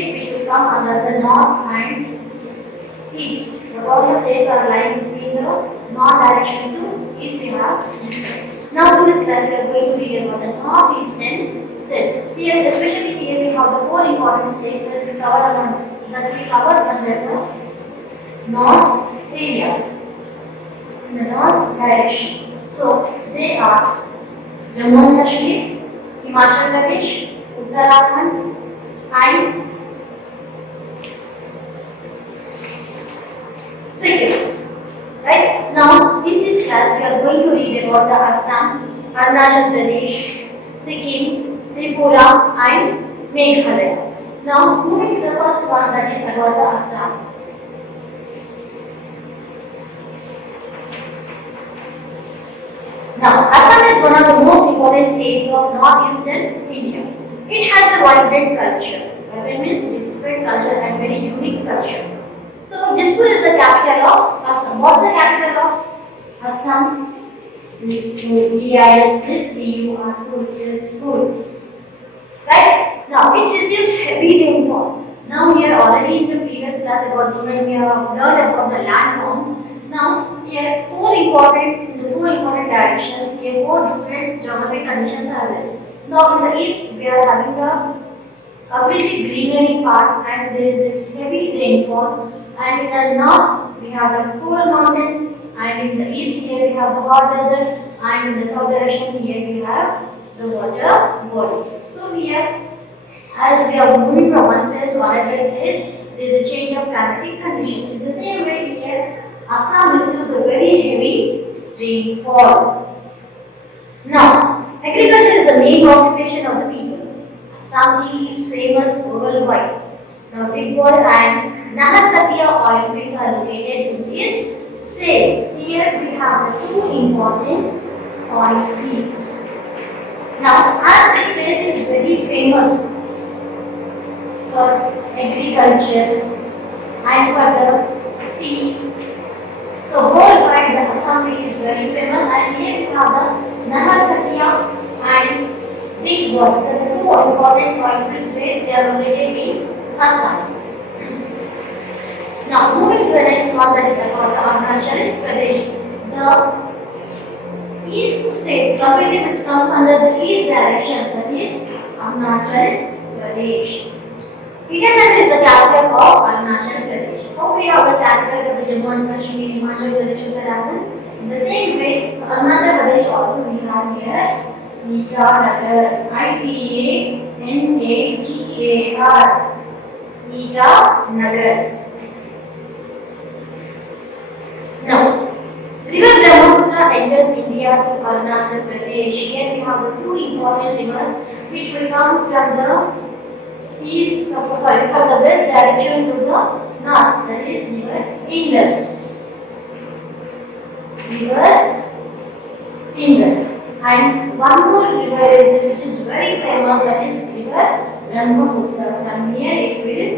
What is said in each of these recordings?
states which will come under the north and east. What all the states are lying between the north direction to east we have discussed. Now in this class we are going to read about the northeastern states. Here, especially here we have the four important states that we cover under the north areas in the north direction. So they are Jammu and Kashmir, Himachal Pradesh, Uttarakhand, and Sikkim. Right? Now, in this class, we are going to read about the Assam, Arunachal Pradesh, Sikkim, Tripura, and Meghalaya. Now, moving to the first one, that is about the Assam. Now, Assam is one of the most important states of northeastern India. It has a vibrant culture. Vibrant means different culture and very unique culture. So, Dispur is the capital of Assam. What's the capital of Assam? Dispur. Dispur. Right? Now, it receives heavy rainfall. Now, here already in the previous class about when we have learned about the landforms. Now, here in the four important directions, here four different geographic conditions are there. Now, in the east, we are having the completely greenery part and there is a heavy rainfall. And in the north, we have the cool mountains, and in the east here we have the hot desert, and in the south direction here we have the water body. So here, as we are moving from one place to another place, there is a change of climatic conditions. In the same way here, Assam receives a very heavy rainfall. Now, agriculture is the main occupation of the people. Assam tea is famous worldwide. Now, Big Boy and Nahar oil fields are located in this state. Here we have the two important oil fields. Now, as this place is very famous for agriculture and for the tea, so worldwide the Assam tea is very famous, and here we have the Nahar and Big Boy, the two important oil fields where they are located in Assam. Now, moving to the next one, that is about the Arunachal Pradesh. The east state, completely which comes under the east direction, that is Arunachal Pradesh. Itanagar is the capital of Arunachal Pradesh. How we have the capital of the Jammu and Kashmir, Himachal Pradesh, Uttarakhand. In the same way, Arunachal Pradesh also we have here Itanagar, Itanagar. Itanagar. Now, River Brahmaputra enters India to Arunachal Pradesh. Here we have the two important rivers which will come from the east, from the west direction to the north. That is River Indus. River Indus. And one more river is which is very famous, that is River Brahmaputra. From here it will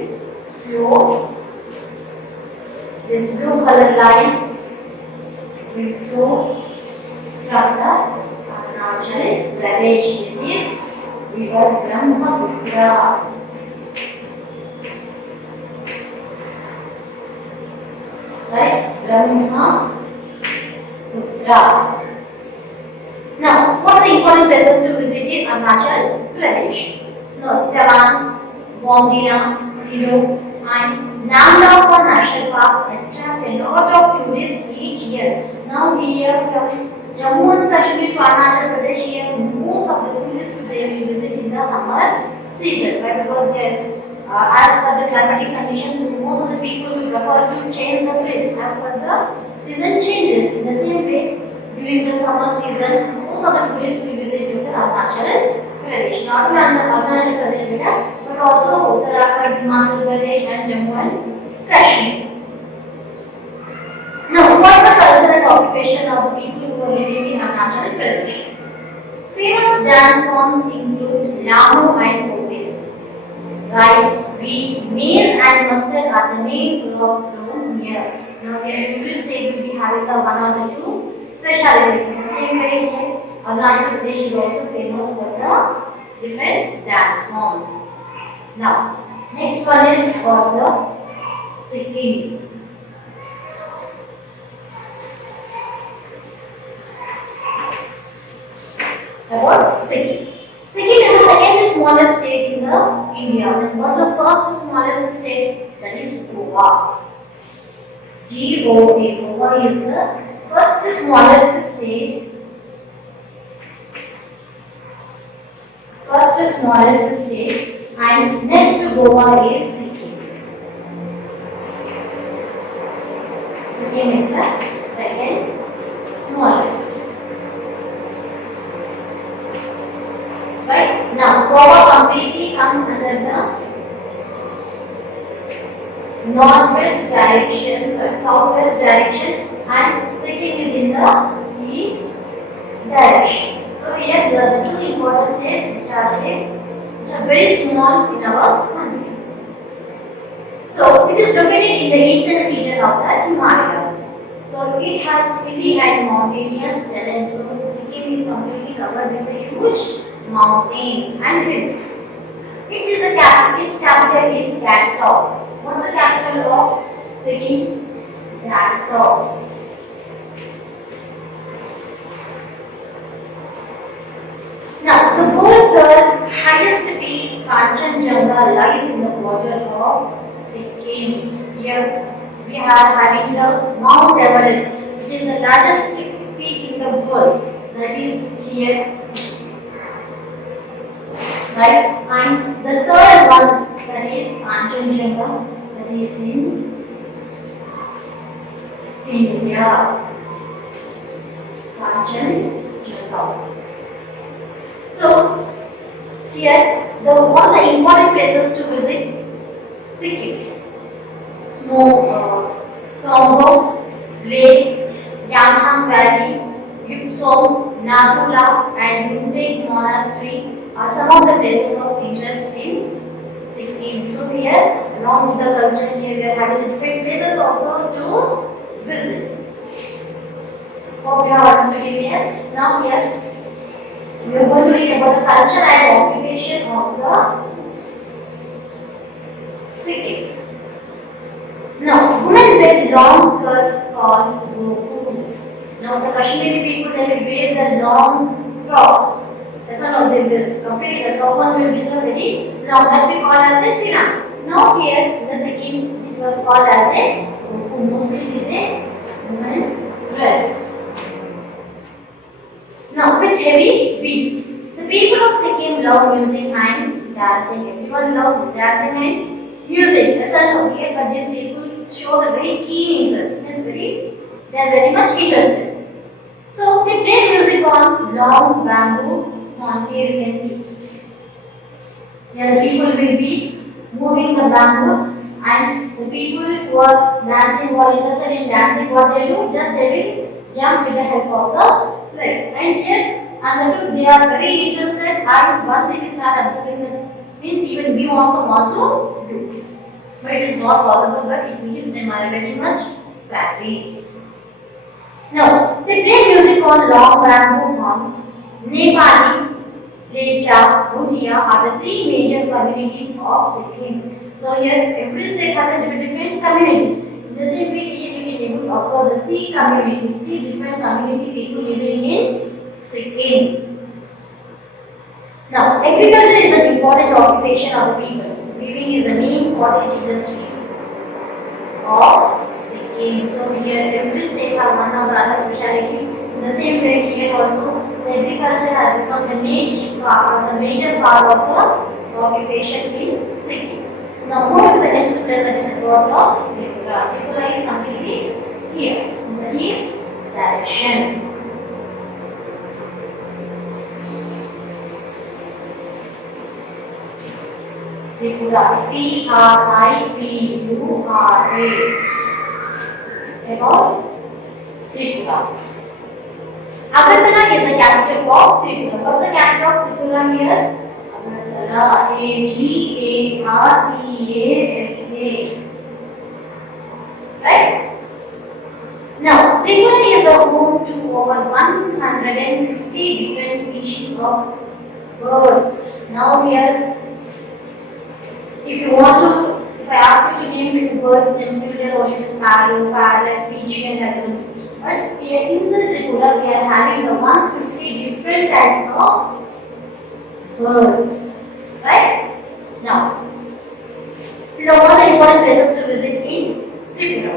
flow. This blue color line will flow from the Arunachal Pradesh. This is River Brahmaputra. Right? Brahmaputra. Now, what are the important places to visit in Arunachal Pradesh? No, Tawan, Bomdila, Zero, and Namdapur National Park attract a lot of tourists each year. Now here from Jammu and Kashmir to Arunachal Pradesh, here most of the tourists they will visit in the summer season. Why? Because here, as per the climatic conditions, most of the people will prefer to change the place as per the season changes. In the same way, during the summer season, most of the tourists will visit to the Arunachal Pradesh. Not only Arunachal Pradesh, but also Uttarakhand, Himachal Pradesh, and Jammu and Kashmir. Now, what is the culture and occupation of the people who are living in Arunachal Pradesh? Famous dance forms include Lamho and Popil. Rice, wheat, maize, and mustard are the main crops grown here. Now, here every state will be having the one or the two specialties. In the same way, here Arunachal Pradesh is also famous for the different dance forms. Now, Next one is about the Sikkim. About Sikkim. Sikkim is the second smallest state in the India. Then what's the first smallest state? That is Goa. GOA. Goa is the first smallest state. First smallest state, and next to Goa is Sikkim. Sikkim is the second smallest. Right? Now, Goa completely comes under the northwest direction, sorry, southwest direction, and Sikkim is in the east direction. So here the two important states which are there, which are very small in our country. So it is located in the eastern region of the Himalayas. So it has hilly and mountainous terrain. So Sikkim is completely covered with the huge mountains and hills. It is a capital. Its capital is Gangtok. What's the capital of Sikkim? Gangtok. Now, the world's third highest peak, Kanchenjunga, lies in the border of Sikkim. Here we are having the Mount Everest, which is the largest peak in the world. That is here, right? And the third one, that is Kanchenjunga, that is in India. Kanchenjunga. So, here one of the important places to visit Sikkim. Songo, Lake, Yanghang Valley, Yuksong, Nathula, and Yuntek Monastery are some of the places of interest in Sikkim. So, here, along with the culture, here we are having different places also to visit. Hope you have understood it here. Now, here we are going to read about the culture and occupation of the Sikkim. Now, women wear long skirts called gokul. Now, the Kashmiri people, they will wear the long frocks. That's not they will completely, the top one will be the very long, that we call as a firan. Now, here in the Sikkim, it was called as a gokul. Mostly it is a woman's dress. Now, with heavy beats, the people of Sikkim love music and dancing. Everyone loves dancing and music. As I know here, but these people show a very keen interest. They are very much interested. So, they play music on long bamboo horns. Here you can see. Here the people will be moving the bamboos, and the people who are dancing, who are interested in dancing, what they do, just they will jump with the help of the legs. And here, understood, they are very interested, and once if we start observing that, means even we also want to do. But it is not possible, but it needs very much practice. Now, they play music on long bamboo horns. Nepali, Lepcha, Bhutia are the three major communities of Sikkim. So here, every state has different communities. In the same way, we can observe the three communities, three different community people living in Sikkim. Now, agriculture is an important occupation of the people. Weaving is the main cottage industry of Sikkim. So here, every state has one or the other specialty. In the same way, here also, the agriculture has become the major part of the occupation in Sikkim. Now, move to the next place, that is about the Tripura. Tripura is completely here, in the east direction. Tripura, Tripura. About Tripura. Agartala is the capital of Tripura. What's the capital of Tripura here? Agartala, Agartala. Right? Now, Tripura is a home to over 150 different species of birds. Now here, If you want to, if I ask you to name 50 birds, names, you will tell only the sparrow, parrot, pigeon, and raccoon. But here in the Tripura, we are having the 150 different types of birds. Right? Now, what are the important places to visit in Tripura?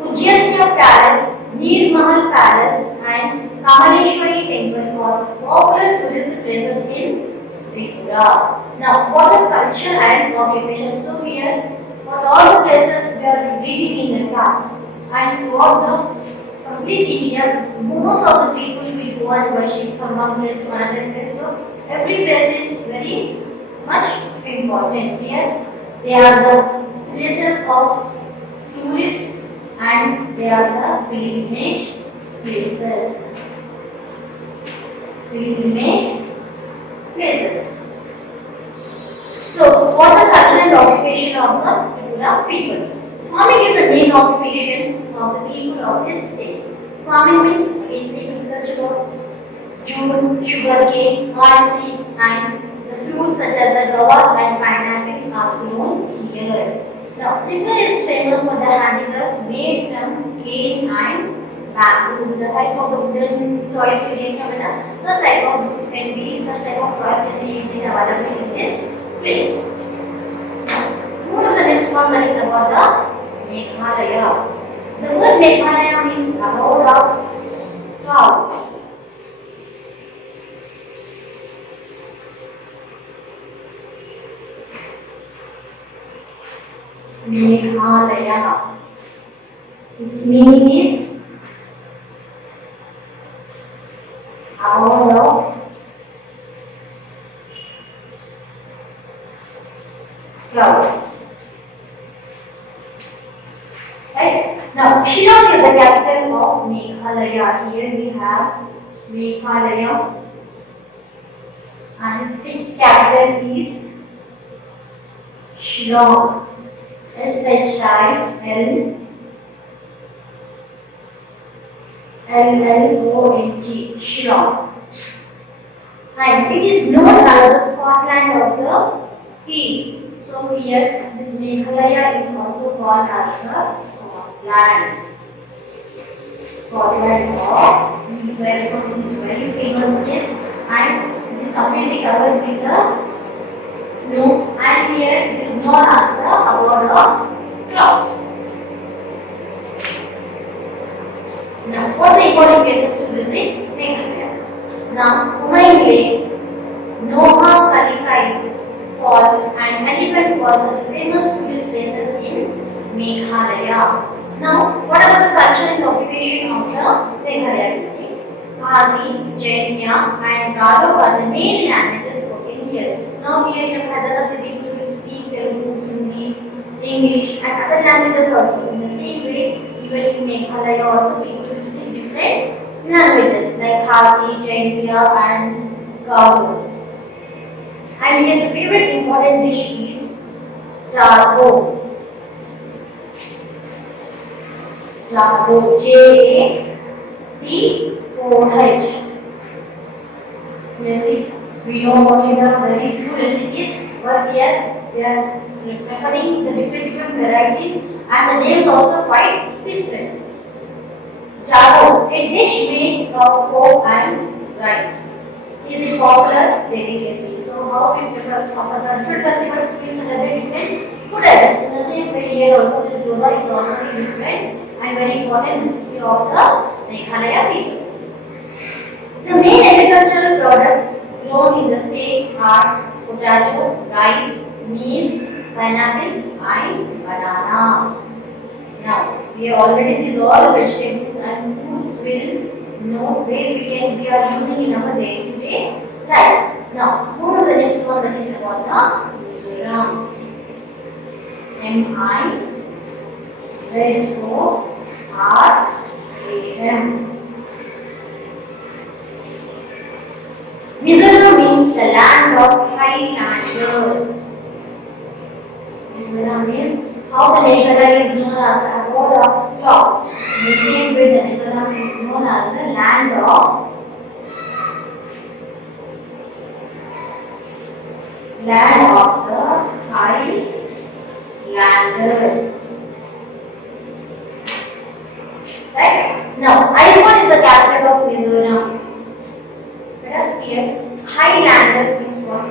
Ujjaintia Palace, Neer Mahal Palace, and Kamaleshwari Temple are popular tourist places in Tripura. Now, what are culture and occupation? So here, what all the places we are reading in the class, and what the complete India, most of the people will go and worship from one place to another place. So every place is very much important. Here, they are the places of tourists and they are the pilgrimage places. Pilgrimage places. So, what's the culture and occupation of the Tripura people? Farming is the main occupation of the people of this state. Farming means again agriculture, jute, sugarcane, oilseeds, and the fruits such as the guavas and pineapples are grown here. Now, Tripura is famous for the handicrafts made from cane and bamboo. The type of the wooden toys we get from it, such type of books can be, such type of toys can be easily available in this place. Move to the next one, that is about the Meghalaya. The word Meghalaya means abode of clouds. Meghalaya. Its meaning is abode of clouds. Right? Now, Shillong is the capital of Meghalaya. Here we have Meghalaya, and its capital is Shillong. Shillong, Shillong. And it is known as the Scotland of the East. So here, this Meghalaya is also called as the Scotland. Scotland of East, where because it is very famous place and it is completely covered with the snow, and here it is known as the abode of clouds. Now, what are the important places to visit Meghalaya? Now, Humayun Lake, Noha Kalikai Falls, and Elephant Falls are the famous tourist places in Meghalaya. Now, what about the culture and occupation of the Meghalaya? Khasi, Jaina, and Garo are the main languages spoken here. Now here in Hyderabad, the people will speak Telugu, Hindi, English, and other languages also. In the same way, even in Meghalaya also people will speak different languages like Khasi, Jaintia, and Garo. And here the favorite important dish is Jadho. Jadho, J-A-D-O-H. Yes, we know only the very few recipes, but here we are preferring the different varieties, and the names also quite different. Jadho, a dish made of pork and rice, is a popular delicacy. So how we prefer the different festivals we celebrate different food items. In the same way here also this Joda is also a different and very important recipe of the Meghalaya people. The main agricultural products grown in the state are potato, rice, maize, pineapple, and banana. Now, we have already these all the vegetables and foods will know where we are using in our day-to-day life. Now, move to the next one, that is about the Mizoram. M-I-Z-O-R-A-M. Mizoram means the land of highlanders. Mizoram means how the Meghalaya is known as a abode of clouds. In the same way, the Mizoram is known as the land of the Highlanders. Right? Now, Aizawl is the capital of Mizoram. Here, Highlanders means what?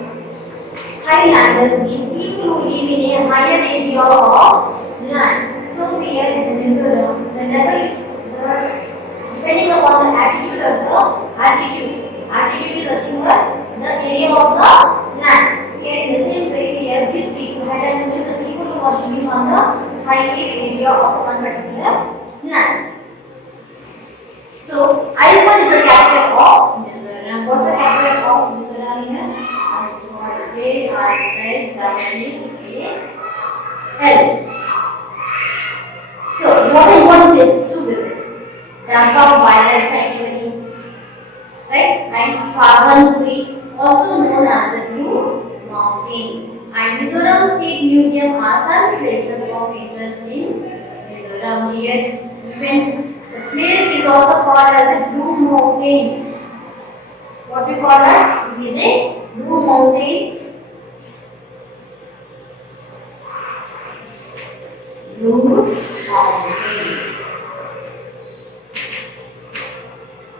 Highlanders means people who live in a higher area of land. So here in the Mizoram, the level, depending upon the altitude of the altitude. Altitude is nothing but the area of the land. Here in the same way, here these people, Highlanders means the people who are living on the higher area of one particular land. So, Aizawl is the capital of Mizoram. What's the capital of Mizoram here? Aizawl. A-I-Z-W-A-L. So, what are important places to visit? Dampa Wildlife Sanctuary, right? And Phagan Creek, also known as the Blue Mountain. And Mizoram State Museum are some places of interest in Mizoram. Here, even the place is also called as a Blue Mountain. What we call that? It is a Blue Mountain. Blue Mountain.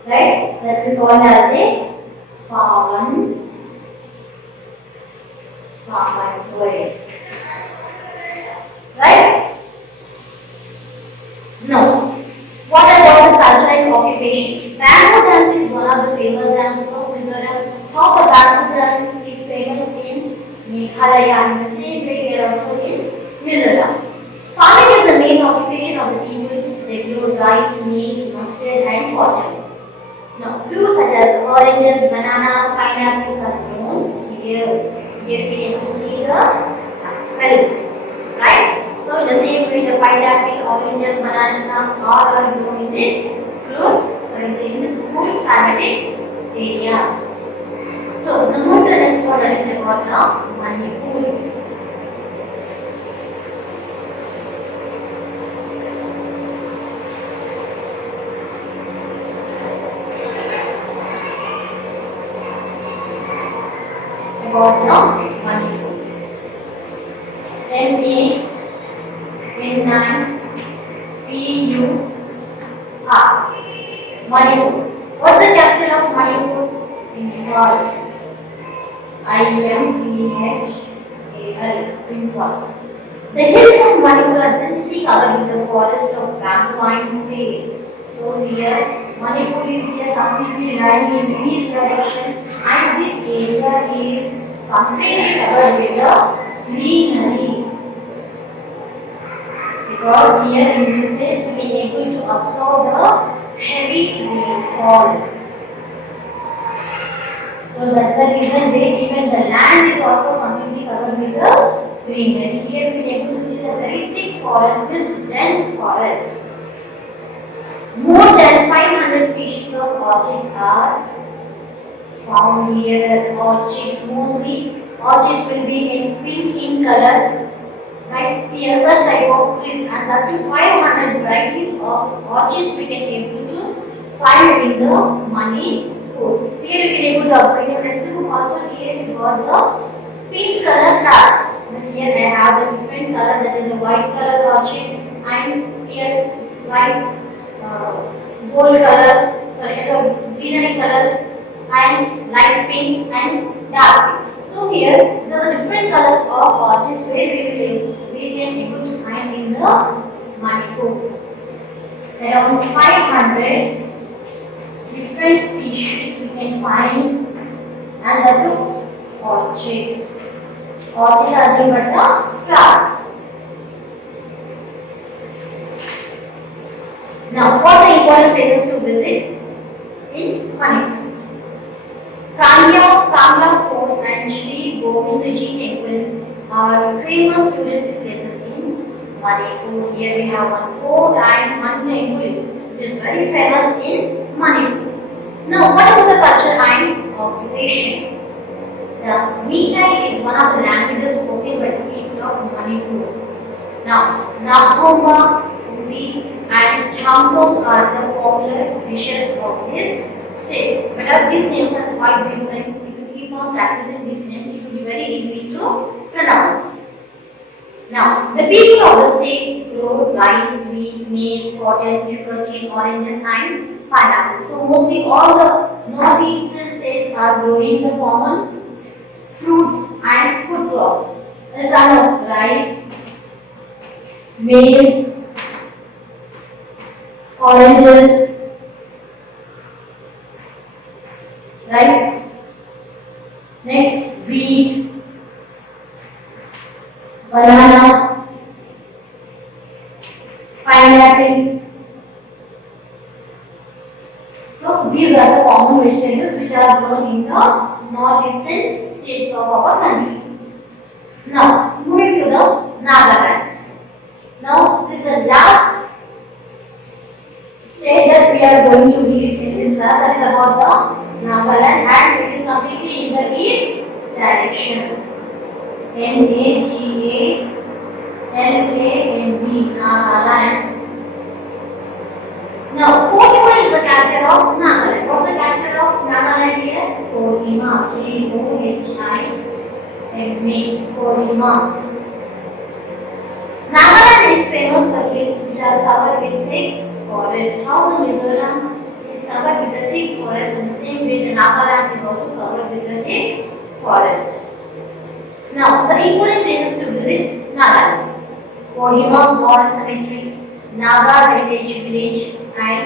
Right? That we call as a Phagan Way. Right? No. What about the culture and occupation? Bamboo dance is one of the famous dances of Mizoram. How the bamboo dance is famous in Meghalaya and the same way here also in Mizoram. Farming is the main occupation of the people. They grow rice, maize, mustard and cotton. Now, fruits such as oranges, bananas, pineapples are grown here. Here we can see the apple, right? So in the same way, the pineapple, oranges, bananas all are grown in this cool climatic areas. So now the next one is about the Manipur. About the Manipur. M-A-N-I-P-U-R. Manipur. What's the capital of Manipur? Imphal. I-M-P-H-A-L. Imphal. The hills of Manipur are densely covered with the forest of bamboo and teak. So here, Manipur is here completely lying in this direction, and this area is completely covered with the greenery. Because here in this place we can able to absorb the heavy rainfall. So that's the reason where even the land is also completely covered with the greenery. Here we can able to see the very thick forest, this dense forest. More than 500 species of orchids are found here. Orchids, mostly orchids will be in pink in color. Right, here such type of trees and up to 500 varieties of orchids we can able to find in the Manipur. Here you can able to observe in the textbook also. Here we got the pink color flowers. But here I have the different color, that is a white color orchid, and here white, gold color, greenery color, and light pink and dark pink. So here there are different colors of orchids where we can able to find in the Manipur. Around 500 different species we can find, and the two orchids. Orchids are nothing but the flowers. Now, what are the important places to visit in Manipur? Kangla Fort and Sri Govindji Temple are famous tourist places in Manipur. Here we have one fort and one temple which is very famous in Manipur. Now, what about the culture and occupation? The Meitei is one of the languages spoken by the people of Manipur. Now, Nakhomba, Udi and Chamdong are the popular dishes of this state. But these names are quite different. If you keep on practicing these names, it will be very easy to pronounce. the people of the state grow rice, wheat, maize, cotton, sugarcane, oranges, and pineapple. So mostly all the northeastern states are growing the common fruits and food crops. These are rice, maize, oranges, right? Next, wheat, banana, pineapple. So these are the common vegetables which are grown in the northeastern states of our country. Now moving to the Nagaland. Now this is the last state that we are going to read in this class, that is about the Nagaland, and it is completely in the east direction. Nagaland. Nagaland. Now, Kohima is the capital of Nagaland. What's the capital of Nagaland here? Kohima. Kohima. Nagaland is famous for hills which are covered with thick forest. How the Mizoram is covered with a thick forest, in the same way the Nagaland is also covered with a thick forest. Now, the important places to visit Nagaland: Kohima War Cemetery, Naga Heritage Village, and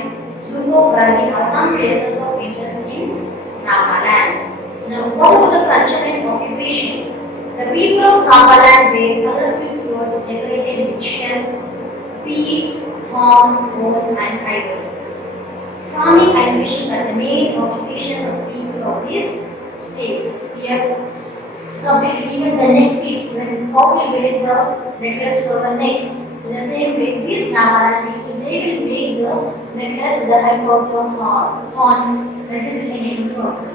Jugo Valley are some places of interest in Nagaland. Now, what about the culture and occupation? The people of Nagaland wear colorful clothes decorated with shells, beads, horns, bones, and ivory. Farming and fishing are the main occupations of people of this state. Here, even the neck piece, when how we wear the necklace for the neck, in the same way, these Nagaland people, they will make the necklace with the help of the horns, that is we can able also.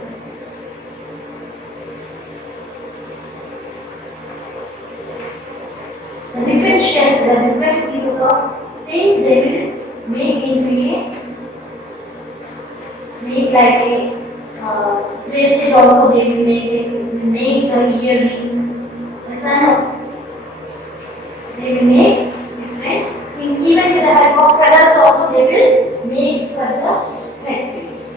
The different shells, the different pieces of things they will make into make like a bracelet also they will make the earrings. That's enough. They will make different things. Even with the help of feathers also they will make for the headpiece.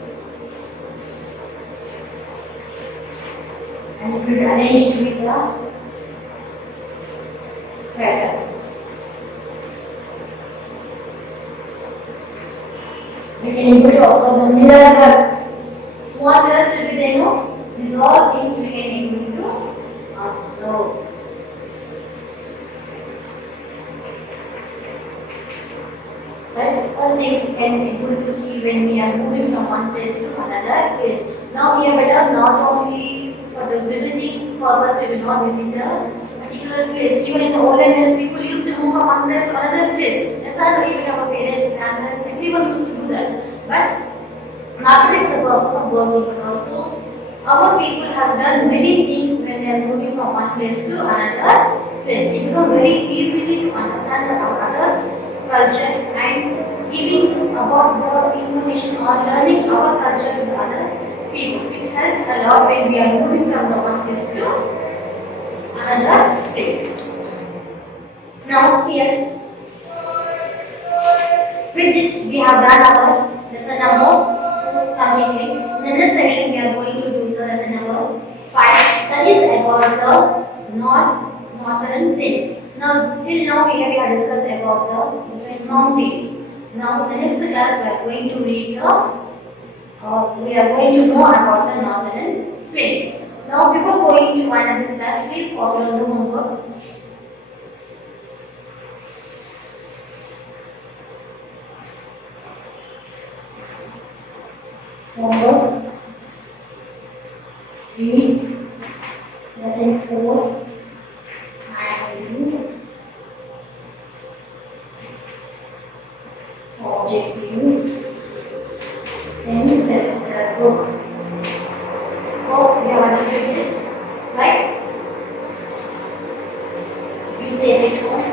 And it will be arranged with the feathers. We can able to also the mirror work. Small mirrors will be there, no? These all things we can able to observe. Right? Such things we can able to see when we are moving from one place to another place. Now we are better not only for the visiting purpose, we will not visit the particular place. Even in the olden days, people used to move from one place to another place. Yes, sir, even our parents, grandparents, everyone used to do that. But not only for the purpose of working, but also our people has done many things when they are moving from one place to another place. It becomes very easy to understand about others' culture and giving about the information or learning our culture with other people. It helps a lot when we are moving from the one place to another place. Now here, with this we have done our lesson number completely. In the next section we are going to do the lesson number 5, that is about the northern plains. Now till now we have discussed about the different mountains. Now in the next class we are going to read we are going to know about the northern plains. Now before going to wind up this class, please follow the homework. Homework. Read lesson 4 and objective in semester book. Hope you have understood this, right? Please say it at home.